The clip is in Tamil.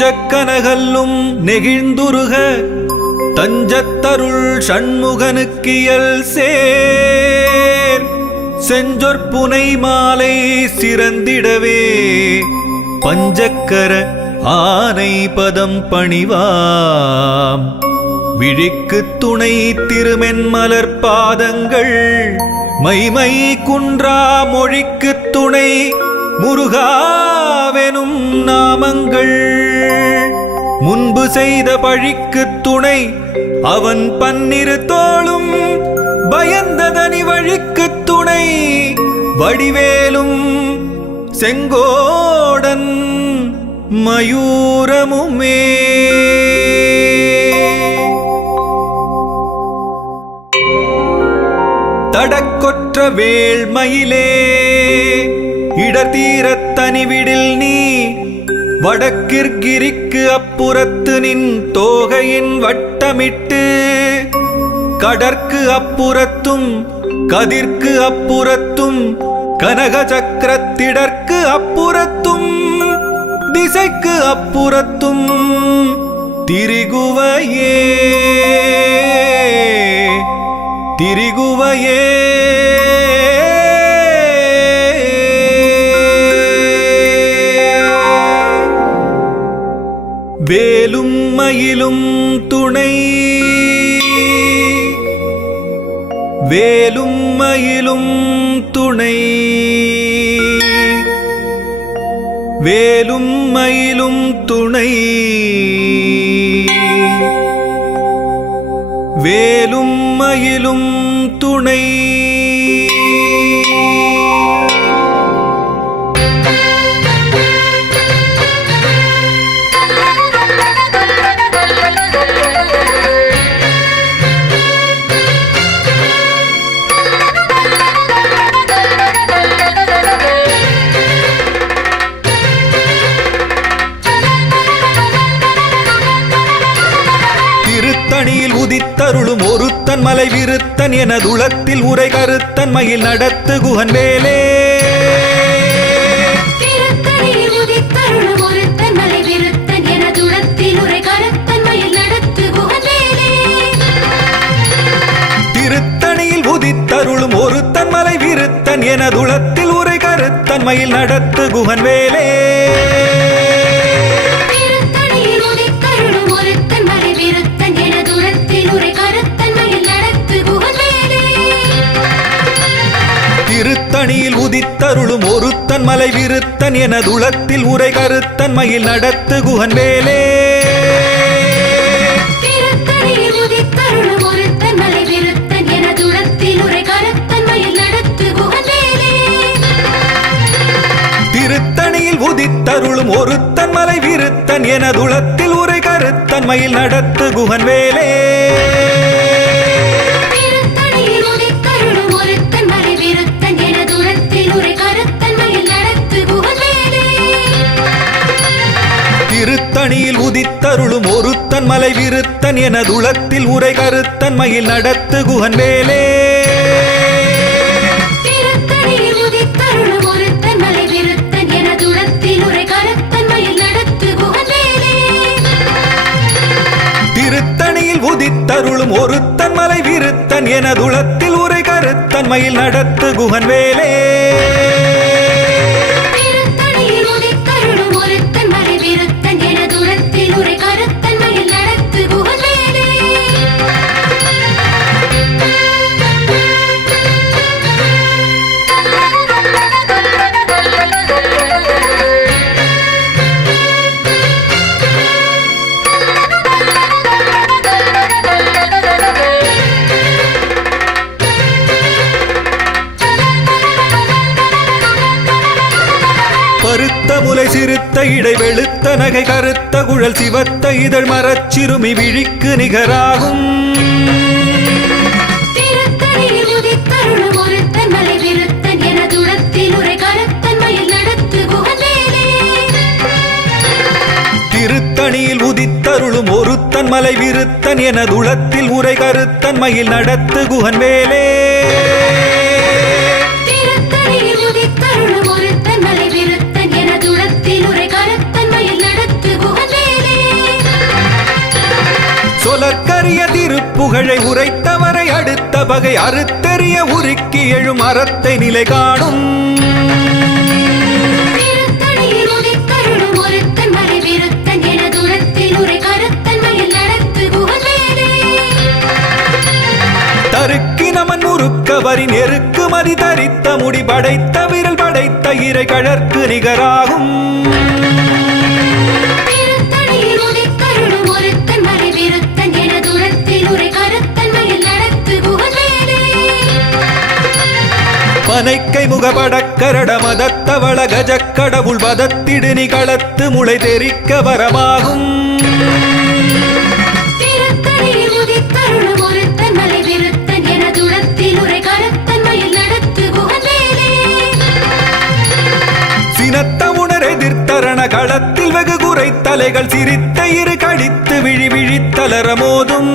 நெஞ்சக்கனகல்லும் நெகிழ்ந்துருக தஞ்சத்தருள் சண்முகனுக்கியல் சேர் செஞ்சொற்புனை மாலை சிறந்திடவே பஞ்சக்கர ஆனை பதம் பணிவாம் விழிக்கு துணை திருமென்மலர் பாதங்கள் மைமை குன்றா மொழிக்கு துணை முருகாவெனும் நாமங்கள் முன்பு செய்த பழிக்கு துணை அவன் பன்னிரு தோளும் பயந்ததனி வழிக்கு துணை வடிவேலும் செங்கோடன் மயூரமுமே. தடக்கொற்ற வேள்மயிலே இடத்தீரத் தனிவிடில் நீ வடக்கிற்கிரிக்கு அப்புறத்து நின் தோகையின் வட்டமிட்டு கடற்கு அப்புறத்தும் கதிர்க்கு அப்புறத்தும் கனக சக்கரத்திடற்கு அப்புறத்தும் திசைக்கு அப்புறத்தும் திரிகுவையே திரிகுவையே வேலும் மயிலும் துணை வேலும் மயிலும் துணை வேலும் மயிலும் துணை வேலும் மயிலும் துணை. உதித்தருளும் ஒருத்தன் மலை விருத்தன் எனதுளத்தில் உரை கருத்தன் மயில் நடத்து குகன் வேலே. திருத்தணியில் உதித்தருளும் ஒருத்தன் மலை விருத்தன் எனதுளத்தில் உரை கருத்தன் மயில் நடத்து குகன் வேலே. திருத்தணியில் உதித்தருளும் ஒருத்தன் மலை விருத்தன் எனதுளத்தில் உரை கருத்தன் மயில் நடத்து குகன் வேலே. திருத்தணியில் உதித்தருளும் ஒருத்தன் மலை விருத்தன் எனதுளத்தில் உரை கருத்தன் மயில் நடத்து குகன் வேலே. திருத்தணியில் உதித்தருளும் ஒருத்தன் மலை விருத்தன் எனதுளத்தில் உரை கருத்தன் மயில் நடத்து குகன் வேலே. திருத்தணியில் உதித்தருளும் ஒருத்தன் மலை விருத்தன் எனதுளத்தில் உரை கருத்தன் மயில் நடத்து குகன் வேலே. திருத்தணியில் உதித்தருளும் ஒருத்தன் மலை விருத்தன் எனதுளத்தில் உரை கருத்தன் மயில் நடத்து குகன் வேலே. திருத்தணியில் உதித்தருளும் ஒருத்தன் மலை விருத்தன் எனதுளத்தில் உரை கருத்தன் மயில் நடத்து குகன் வேலே. திருத்தணியில் உதித்தருளும் ஒருத்தன் மலை விருத்தன் எனதுளத்தில் உரை கருத்தன் மயில் நடத்து குகன் வேலே. பருத்த முலை சிறுத்த இடை வெளுத்த நகை கருத்த குழல் சிவத்த இதழ் மரச்சிறுமி விழிக்கு நிகராகும். திருத்தணியில் உதித்தருளும் ஒருத்தன் மலை விருத்தன் எனதுளத்தில் உரை கருத்தன் மயில் நடத்து குகன் வேலே. திருத்தணியில் உதித்தருளும் ஒருத்தன் மலை விருத்தன் எனதுளத்தில் உரை கருத்தன் மயில் நடத்து குகன் வேலே. திருத்தணியில் உதித்தருளும் ஒருத்தன் மலை விருத்தன் எனதுளத்தில் உரை கருத்தன் மயில் நடத்து குகன் வேலே. சொலற்கரிய திருப்புகழை உரைத்தவரை அடுத்த பகை அறுத்தெறிய உருக்கி எழும் அறத்தை நிலை காணும். தருக்கி நமன் முறுக்கவரி நெருக்கு மதி தரித்த முடி படைத்த விரல் படைத்த இறை கழற்கு நிகராகும். பனைக்கை முகபடக்கரட மதத்தவள கஜக்கடவுள் வதத்திடு நிகளத்து முளை தெரிக்க வரமாகும். சினத்த உணர் எதிர்த்தரண களத்தில் வெகு குறை தலைகள் சிரித்த இரு கடித்து விழி விழித்தலர மோதும்.